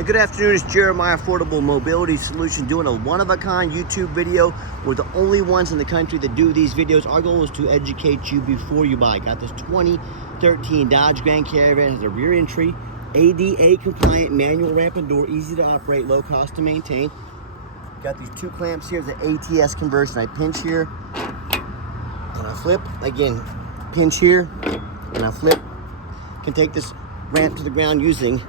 Hey, good afternoon, it's Jeremiah Affordable Mobility Solutions doing a one-of-a-kind YouTube video. We're the only ones in the country that do these videos. Our goal is to educate you before you buy. Got this 2013 Dodge Grand Caravan, has a rear entry, ADA compliant, manual ramp and door, easy to operate, low cost to maintain. Got these two clamps here, the ATS conversion. I pinch here and I flip. Again, pinch here and I flip. Can take this ramp to the ground using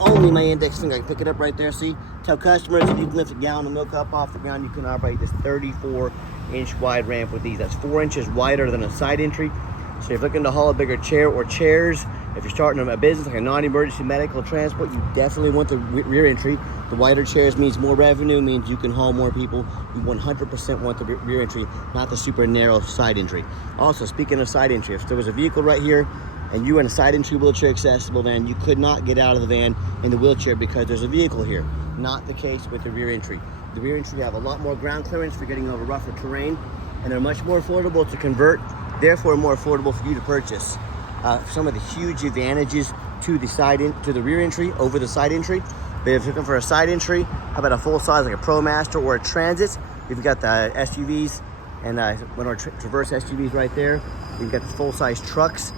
only my index finger. I can pick it up right there. See, tell customers if you can lift a gallon of milk up off the ground, you can operate this 34-inch wide ramp with these. That's 4 inches wider than a side entry. So if you're looking to haul a bigger chair or chairs, if you're starting a business like a non-emergency medical transport, you definitely want the rear entry. The wider chairs means more revenue, means you can haul more people. You 100% want the rear entry, not the super narrow side entry. Also, speaking of side entry, if there was a vehicle right here and you were in a side entry wheelchair accessible van, you could not get out of the van in the wheelchair because there's a vehicle here. Not the case with the rear entry. The rear entry have a lot more ground clearance for getting over rougher terrain, and they're much more affordable to convert, therefore more affordable for you to purchase. Some of the huge advantages to the rear entry over the side entry. But if you're looking for a side entry, how about a full size like a ProMaster or a Transit? You've got the SUVs and one of our Traverse SUVs right there. You've got the full size trucks.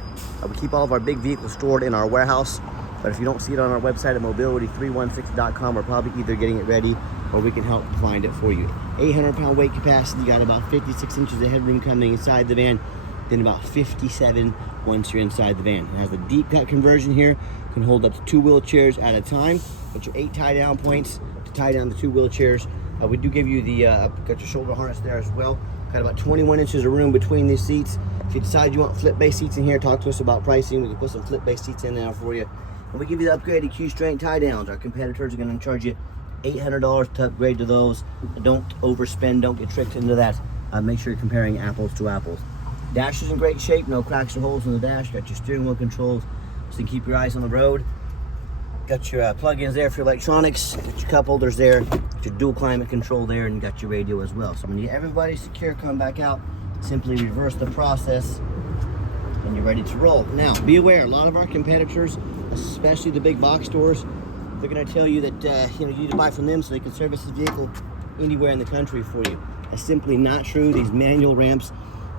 We keep all of our big vehicles stored in our warehouse, but if you don't see it on our website at mobility316.com, we're probably either getting it ready or we can help find it for you. 800-pound weight capacity, you got about 56 inches of headroom coming inside the van, then about 57 once you're inside the van. It has a deep cut conversion here, can hold up to 2 wheelchairs at a time. Got your 8 tie down points to tie down the 2 wheelchairs. We do give you the, got your shoulder harness there as well. Got about 21 inches of room between these seats. If you decide you want flip-based seats in here, talk to us about pricing. We can put some flip-based seats in there for you. And we give you the upgraded Q-strength tie-downs. Our competitors are going to charge you $800 to upgrade to those. Don't overspend, don't get tricked into that. Make sure you're comparing apples to apples. Dash is in great shape, no cracks or holes in the dash. Got your steering wheel controls so you can keep your eyes on the road. Got your plug-ins there for your electronics. Got your cup holders there. Got your dual climate control there, and you got your radio as well. So when everybody's secure, come back out. Simply reverse the process, and you're ready to roll. Now, be aware, a lot of our competitors, especially the big box stores, they're going to tell you that you need to buy from them so they can service the vehicle anywhere in the country for you. That's simply not true. These manual ramps,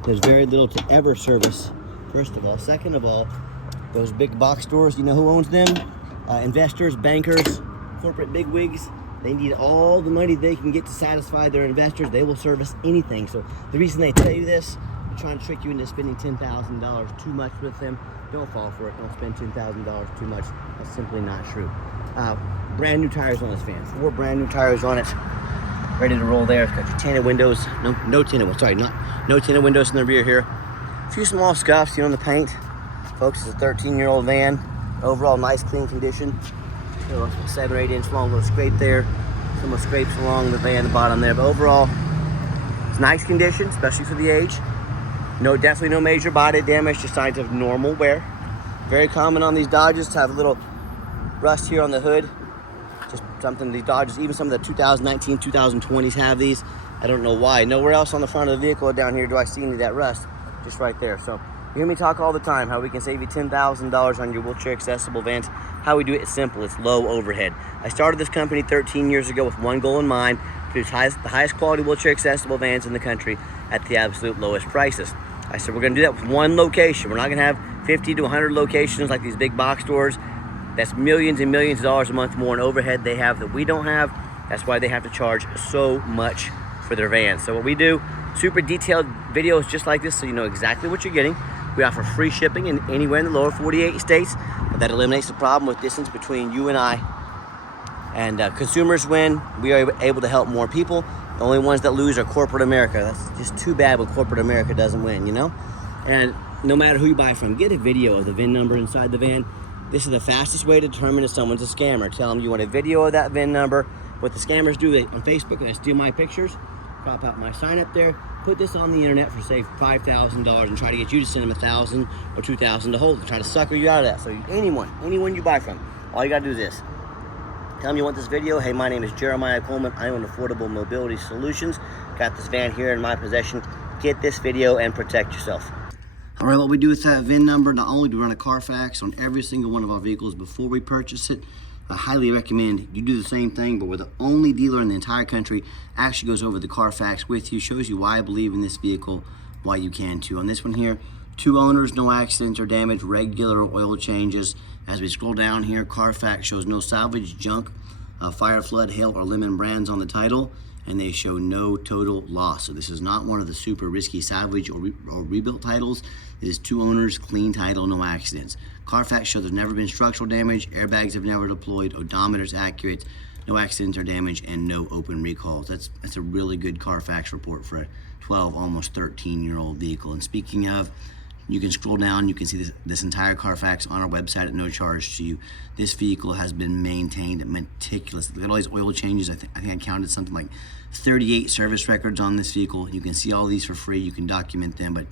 there's very little to ever service, first of all. Second of all, those big box stores, you know who owns them? Investors, bankers, corporate bigwigs. They need all the money they can get to satisfy their investors. They will service anything. So the reason they tell you this, they're trying to trick you into spending $10,000 too much with them. Don't fall for it. Don't spend $10,000 too much. That's simply not true. Brand new tires on this van. 4 brand new tires on it. Ready to roll there. It's got your tinted windows. No tinted windows. Sorry, no tinted windows in the rear here. A few small scuffs, on the paint. Folks, it's a 13-year-old van. Overall, nice, clean condition. 7 or 8 inch long little scrape there. Some little scrapes along the van, the bottom there. But overall, it's nice condition, especially for the age. Definitely no major body damage, just signs of normal wear. Very common on these Dodges to have a little rust here on the hood. Just something these Dodges, even some of the 2019, 2020s have these. I don't know why. Nowhere else on the front of the vehicle or down here do I see any of that rust. Just right there. So you hear me talk all the time how we can save you $10,000 on your wheelchair accessible vans. How we do it is simple. It's low overhead. I started this company 13 years ago with one goal in mind: produce the highest quality wheelchair accessible vans in the country at the absolute lowest prices. I said we're going to do that with one location. We're not going to have 50 to 100 locations like these big box stores. That's millions and millions of dollars a month more in overhead they have that we don't have. That's why they have to charge so much for their vans. So what we do, super detailed videos just like this so you know exactly what you're getting. We offer free shipping in anywhere in the lower 48 states. That eliminates the problem with distance between you and I. And consumers win. We are able to help more people. The only ones that lose are corporate America. That's just too bad when corporate America doesn't win, And no matter who you buy from, get a video of the VIN number inside the van. This is the fastest way to determine if someone's a scammer. Tell them you want a video of that VIN number. What the scammers do, on Facebook, they steal my pictures, crop out my sign up there, put this on the internet for say $5,000 and try to get you to send them $1,000 or $2,000 to hold it. Try to sucker you out of that. So anyone you buy from, all you gotta do is this. Tell them you want this video. Hey, my name is Jeremiah Coleman. I own Affordable Mobility Solutions. Got this van here in my possession. Get this video and protect yourself. All right, what we do with that VIN number, not only do we run a CARFAX on every single one of our vehicles before we purchase it, I highly recommend you do the same thing, but we're the only dealer in the entire country actually goes over the CARFAX with you, shows you why I believe in this vehicle, why you can too. On this one here, 2 owners, no accidents or damage, regular oil changes. As we scroll down here, CARFAX shows no salvage, junk, fire, flood, hail, or lemon brands on the title, and they show no total loss. So this is not one of the super risky salvage or rebuilt titles. It is 2 owners, clean title, no accidents. CARFAX shows there's never been structural damage, airbags have never deployed, odometer's accurate, no accidents or damage, and no open recalls. That's a really good CARFAX report for a 12, almost 13-year-old vehicle. And speaking of, you can scroll down, you can see this entire CARFAX on our website at no charge to you. This vehicle has been maintained meticulously. Look at all these oil changes. I think I counted something like 38 service records on this vehicle. You can see all these for free, you can document them, but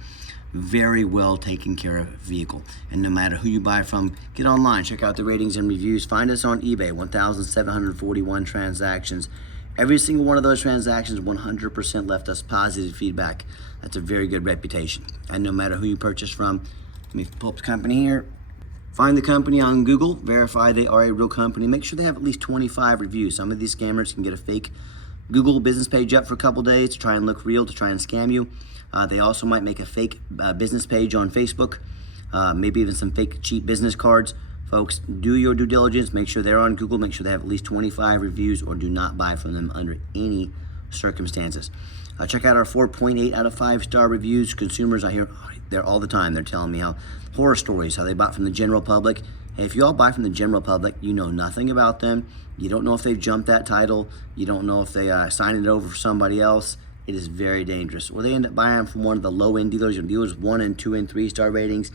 very well taken care of vehicle. And no matter who you buy from, get online, check out the ratings and reviews. Find us on eBay, 1,741 transactions. Every single one of those transactions, 100% left us positive feedback. That's a very good reputation. And no matter who you purchase from, let me pull up the company here. Find the company on Google, verify they are a real company. Make sure they have at least 25 reviews. Some of these scammers can get a fake Google business page up for a couple days to try and look real, to try and scam you. They also might make a fake business page on Facebook, maybe even some fake cheap business cards. Folks, do your due diligence, make sure they're on Google, make sure they have at least 25 reviews, or do not buy from them under any circumstances. Check out our 4.8 out of 5-star reviews. Consumers, I hear there all the time, they're telling me how horror stories, how they bought from the general public. Hey, if you all buy from the general public, you know nothing about them. You don't know if they've jumped that title. You don't know if they signed it over for somebody else. It is very dangerous. Or they end up buying from one of the low-end dealers, dealers 1 and 2 and 3-star ratings,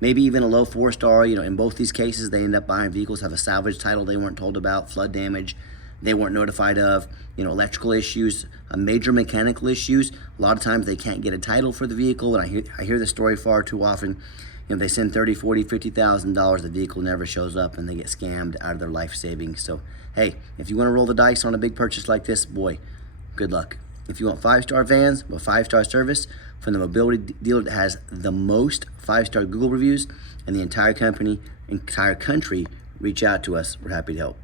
maybe even a low 4-star. In both these cases, they end up buying vehicles have a salvage title they weren't told about, flood damage they weren't notified of, electrical issues, major mechanical issues. A lot of times they can't get a title for the vehicle, and I hear this story far too often. They send $30,000, $40,000, $50,000, the vehicle never shows up, and they get scammed out of their life savings. So, hey, if you want to roll the dice on a big purchase like this, boy, good luck. If you want 5-star vans with 5-star service from the mobility dealer that has the most 5-star Google reviews in the entire country, reach out to us. We're happy to help.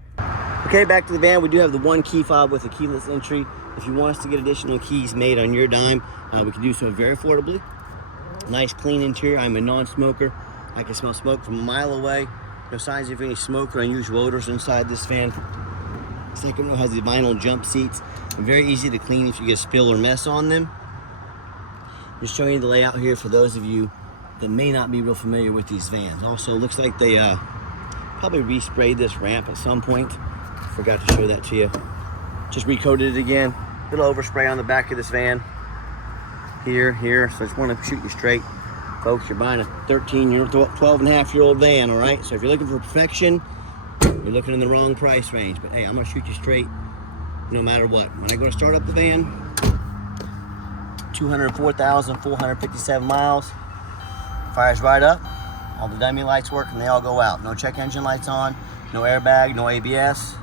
Okay, back to the van. We do have the 1 key fob with a keyless entry. If you want us to get additional keys made on your dime, we can do so very affordably. Nice clean interior. I'm a non-smoker. I can smell smoke from a mile away. No signs of any smoke or unusual odors inside this van. Second row has the vinyl jump seats. Very easy to clean if you get a spill or mess on them. Just showing you the layout here for those of you that may not be real familiar with these vans. Also, looks like they probably resprayed this ramp at some point. Forgot to show that to you. Just recoated it again. Little overspray on the back of this van. Here. So I just want to shoot you straight. Folks, you're buying a 12-and-a-half-year-old van, all right? So if you're looking for perfection, you're looking in the wrong price range. But hey, I'm gonna shoot you straight no matter what. When I go to start up the van, 204,457 miles. Fires right up. All the dummy lights work and they all go out. No check engine lights on, no airbag, no ABS.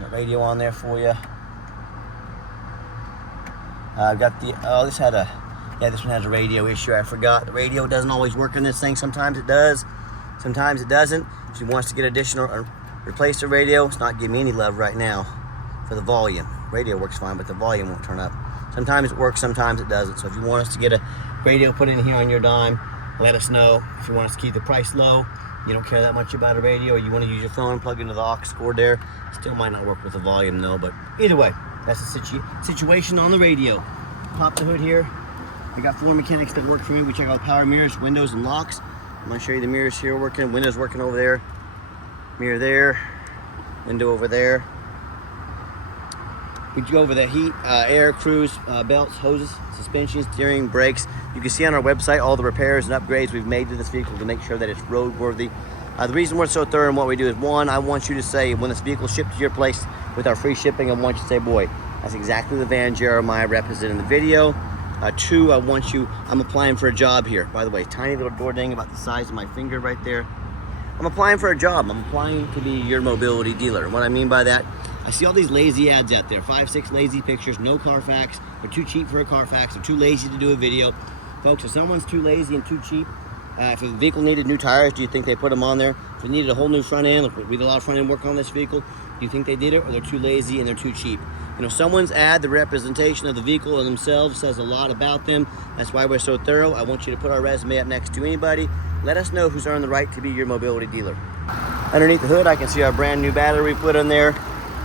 Got radio on there for you. I've got the, this one has a radio issue. I forgot. The radio doesn't always work on this thing. Sometimes it does, sometimes it doesn't. If she wants to get additional or replace the radio, it's not giving me any love right now for the volume. Radio works fine, but the volume won't turn up. Sometimes it works, sometimes it doesn't. So if you want us to get a radio put in here on your dime, let us know. If you want us to keep the price low, you don't care that much about a radio, or you want to use your phone, plug into the aux cord there, still might not work with the volume though, but either way, that's the situation on the radio. Pop the hood here. I got 4 mechanics that work for me. We check out power mirrors, windows, and locks. I'm gonna show you the mirrors here working, windows working over there, mirror there, window over there. We go over the heat, air, cruise, belts, hoses, suspension, steering, brakes. You can see on our website all the repairs and upgrades we've made to this vehicle to make sure that it's roadworthy. The reason we're so thorough in what we do is, 1, I want you to say, when this vehicle is shipped to your place with our free shipping, I want you to say, boy, that's exactly the van Jeremiah represented in the video. 2, I'm applying for a job here. By the way, tiny little door ding about the size of my finger right there. I'm applying for a job. I'm applying to be your mobility dealer. And what I mean by that, I see all these lazy ads out there, 5, 6 lazy pictures, no CARFAX. They're too cheap for a CARFAX. They're too lazy to do a video. Folks, if someone's too lazy and too cheap, if a vehicle needed new tires, do you think they put them on there If they needed a whole new front end, look, we did a lot of front end work on this vehicle. Do you think they did it, or they're too lazy and they're too cheap? You know, someone's ad, the representation of the vehicle and themselves says a lot about them. That's why we're so thorough. I want you to put our resume up next to anybody. Let us know who's earned the right to be your mobility dealer. Underneath the hood, I can see our brand new battery we put in there.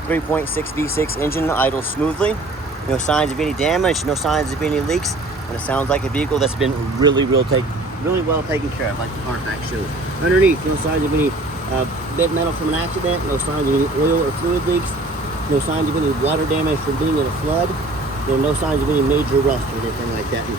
3.6 V6 engine, idles smoothly. No signs of any damage, no signs of any leaks, and it sounds like a vehicle that's been really well taken care of, like the CARFAX shows. Underneath, no signs of any bent metal from an accident, no signs of any oil or fluid leaks, no signs of any water damage from being in a flood. There are no signs of any major rust or anything like that. And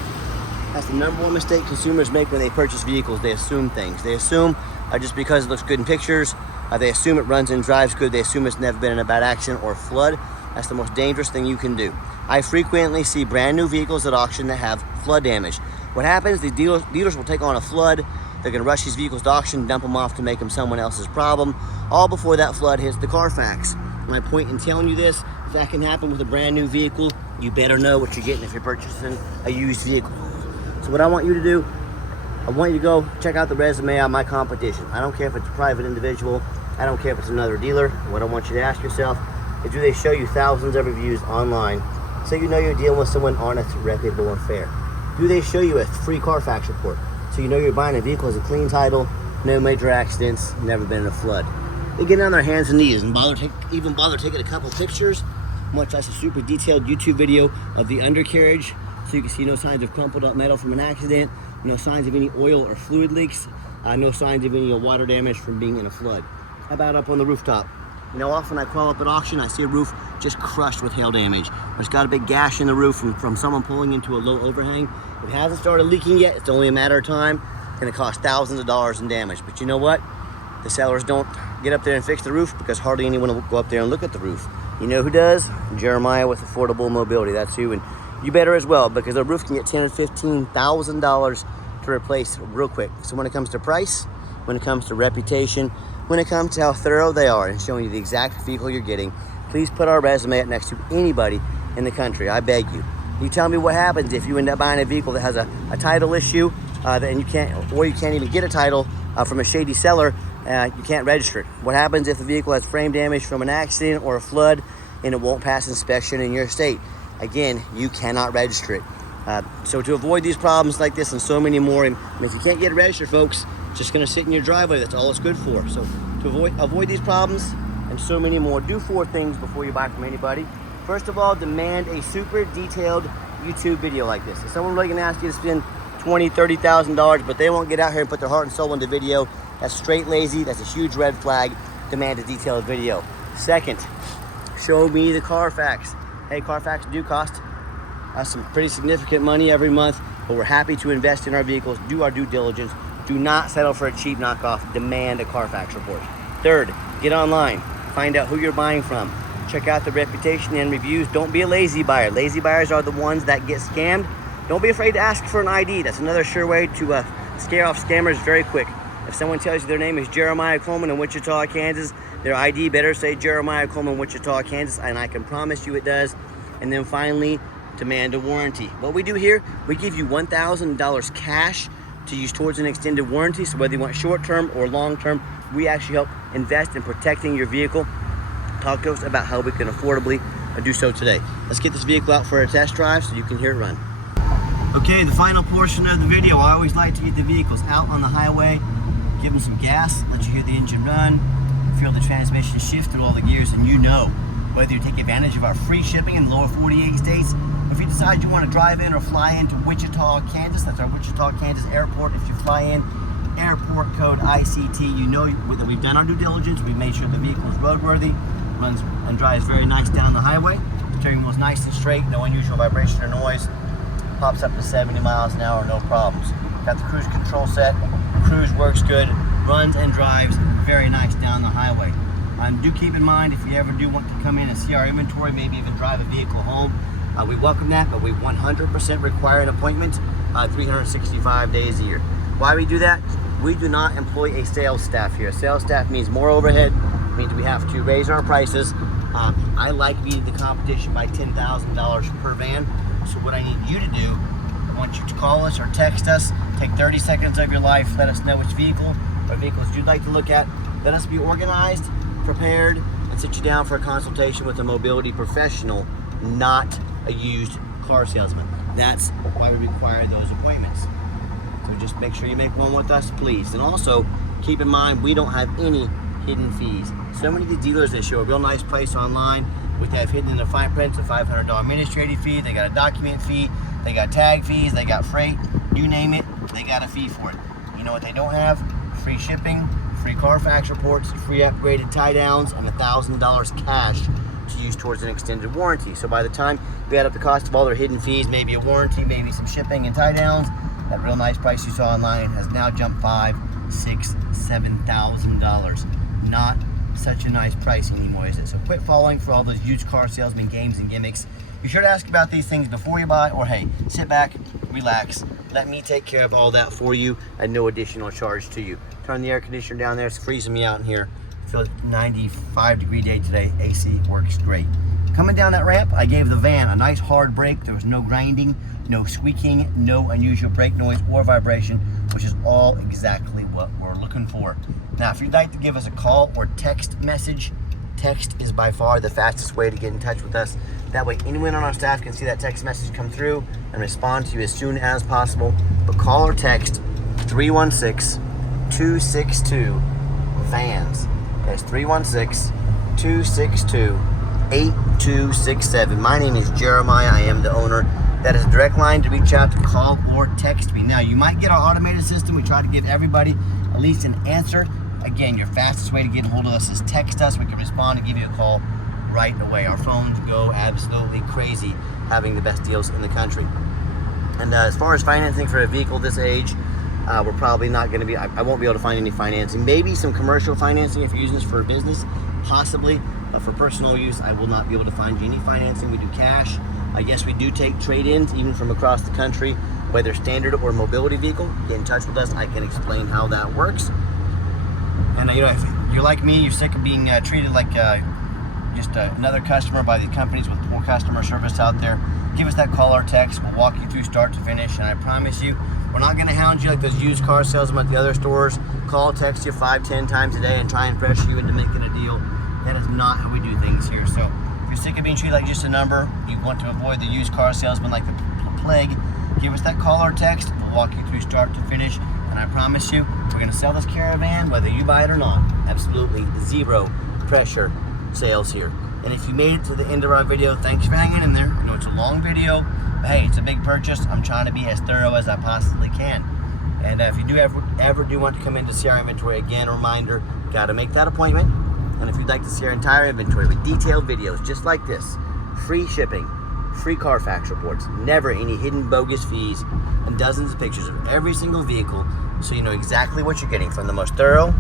that's the number one mistake consumers make when they purchase vehicles. They assume things. They assume just because it looks good in pictures, they assume it runs and drives good, they assume it's never been in a bad accident or flood. That's the most dangerous thing you can do. I frequently see brand new vehicles at auction that have flood damage. What happens, the dealers will take on a flood, they're gonna rush these vehicles to auction, dump them off to make them someone else's problem, all before that flood hits the CARFAX. My point in telling you this, if that can happen with a brand new vehicle, you better know what you're getting if you're purchasing a used vehicle. So what I want you to do, I want you to go check out the resume on my competition. I don't care if it's a private individual, I don't care if it's another dealer. What I want you to ask yourself is, do they show you thousands of reviews online so you know you're dealing with someone honest, reputable, and fair? Do they show you a free CARFAX report so you know you're buying a vehicle as a clean title, no major accidents, never been in a flood? They get on their hands and knees and even bother taking a couple pictures, much less a super detailed YouTube video of the undercarriage so you can see no signs of crumpled up metal from an accident, no signs of any oil or fluid leaks, no signs of any water damage from being in a flood. How about up on the rooftop? You know, often I crawl up at auction, I see a roof just crushed with hail damage. It's got a big gash in the roof from someone pulling into a low overhang. It hasn't started leaking yet, it's only a matter of time. It's gonna cost thousands of dollars in damage. But you know what? The sellers don't get up there and fix the roof because hardly anyone will go up there and look at the roof. You know who does? Jeremiah with Affordable Mobility, that's who. And you better as well, because the roof can get $10,000 or $15,000 to replace real quick. So when it comes to price, when it comes to reputation, when it comes to how thorough they are and showing you the exact vehicle you're getting, please put our resume up next to anybody in the country. I beg you. You tell me what happens if you end up buying a vehicle that has a title issue, and you can't even get a title from a shady seller. You can't register it. What happens if the vehicle has frame damage from an accident or a flood and it won't pass inspection in your state? Again, you cannot register it. So to avoid these problems like this and so many more, and if you can't get it registered, folks, it's just going to sit in your driveway. That's all it's good for. So to avoid these problems and so many more, do 4 things before you buy from anybody. First of all, demand a super detailed YouTube video like this. If someone really going to ask you to spend $20,000, $30,000, but they won't get out here and put their heart and soul into video, that's straight lazy. That's a huge red flag. Demand a detailed video. Second, show me the CARFAX. Hey, CARFAX do cost us some pretty significant money every month, but we're happy to invest in our vehicles, do our due diligence. Do not settle for a cheap knockoff. Demand a CARFAX report. Third, get online. Find out who you're buying from. Check out the reputation and reviews. Don't be a lazy buyer. Lazy buyers are the ones that get scammed. Don't be afraid to ask for an ID. That's another sure way to scare off scammers very quick. If someone tells you their name is Jeremiah Coleman in Wichita, Kansas, their ID better say Jeremiah Coleman, Wichita, Kansas, and I can promise you it does. And then finally, demand a warranty. What we do here, we give you $1,000 cash to use towards an extended warranty. So whether you want short-term or long-term, we actually help invest in protecting your vehicle. Talk to us about how we can affordably do so today. Let's get this vehicle out for a test drive so you can hear it run. Okay, the final portion of the video. I always like to get the vehicles out on the highway, give them some gas, let you hear the engine run, feel the transmission shift through all the gears, and you know whether you take advantage of our free shipping in the lower 48 states, or if you decide you want to drive in or fly into Wichita, Kansas. That's our Wichita, Kansas airport. If you fly in, airport code ICT, you know that we've done our due diligence. We've made sure the vehicle is roadworthy, runs and drives very nice down the highway. Steering wheel's nice and straight, no unusual vibration or noise. Pops up to 70 miles an hour, no problems. Got the cruise control set. Cruise works good, runs and drives very nice down the highway. Do keep in mind, if you ever do want to come in and see our inventory, maybe even drive a vehicle home, we welcome that, but we 100% require an appointment 365 days a year. Why we do that? We do not employ a sales staff here. Sales staff means more overhead, means we have to raise our prices. I like beating the competition by $10,000 per van. So what I need you to do, I want you to call us or text us, take 30 seconds of your life, let us know which vehicle or vehicles you'd like to look at. Let us be organized, prepared, and sit you down for a consultation with a mobility professional, not a used car salesman. That's why we require those appointments. So just make sure you make one with us, please. And also, keep in mind, we don't have any hidden fees. So many of the dealers, they show a real nice price online, which have hidden in the fine print, a $500 administrative fee, they got a document fee, they got tag fees, they got freight, you name it, they got a fee for it. You know what they don't have? Free shipping, free CARFAX reports, free upgraded tie downs, and $1,000 cash to use towards an extended warranty. So by the time we add up the cost of all their hidden fees, maybe a warranty, maybe some shipping and tie downs, that real nice price you saw online has now jumped $5,000, $6,000, $7,000. Not such a nice price anymore, is it? So quit falling for all those used car salesman games and gimmicks. Be sure to ask about these things before you buy, or hey, sit back, relax, let me take care of all that for you at no additional charge to you. Turn the air conditioner down there, it's freezing me out in here. Feel 95-degree day today, AC works great. Coming down that ramp, I gave the van a nice hard brake. There was no grinding, no squeaking, no unusual brake noise or vibration, which is all exactly what we're looking for. Now, if you'd like to give us a call or text message, text is by far the fastest way to get in touch with us. That way, anyone on our staff can see that text message come through and respond to you as soon as possible. But call or text 316-262-VANS. That's 316-262-8267. My name is Jeremiah. I am the owner. That is a direct line to reach out to, call or text me. Now, you might get our automated system. We try to give everybody at least an answer. Again, your fastest way to get a hold of us is text us. We can respond and give you a call right away. Our phones go absolutely crazy having the best deals in the country. And as far as financing for a vehicle this age, we're probably not going to be, I won't be able to find any financing. Maybe some commercial financing if you're using this for a business, possibly. For personal use, I will not be able to find you any financing. We do cash. Yes, we do take trade-ins even from across the country, whether standard or mobility vehicle. Get in touch with us. I can explain how that works. And you know, if you're like me, you're sick of being treated like just another customer by the companies with poor customer service out there, give us that call or text. We'll walk you through start to finish, and I promise you, we're not going to hound you like those used car salesmen at the other stores. Call, text you 5-10 times a day and try and pressure you into making a deal. That is not how we do things here. So if you're sick of being treated like just a number, you want to avoid the used car salesman like the plague, give us that call or text. We'll walk you through start to finish, and I promise you, we're going to sell this caravan whether you buy it or not. Absolutely zero pressure sales here. And if you made it to the end of our video, thanks for hanging in there. I know it's a long video, but hey, it's a big purchase. I'm trying to be as thorough as I possibly can. And if you do ever do want to come in to see our inventory, again, a reminder, got to make that appointment. And if you'd like to see our entire inventory with detailed videos just like this, free shipping, free CARFAX reports, never any hidden bogus fees, and dozens of pictures of every single vehicle so you know exactly what you're getting from the most thorough,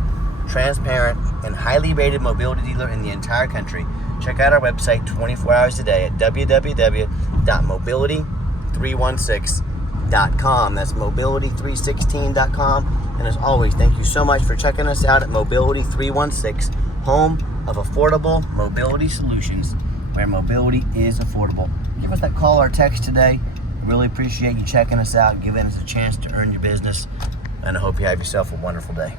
transparent, and highly rated mobility dealer in the entire country, check out our website 24 hours a day at www.mobility316.com. That's mobility316.com. And as always, thank you so much for checking us out at Mobility 316, home of affordable mobility solutions, where mobility is affordable. Give us that call or text today. I really appreciate you checking us out, giving us a chance to earn your business, and I hope you have yourself a wonderful day.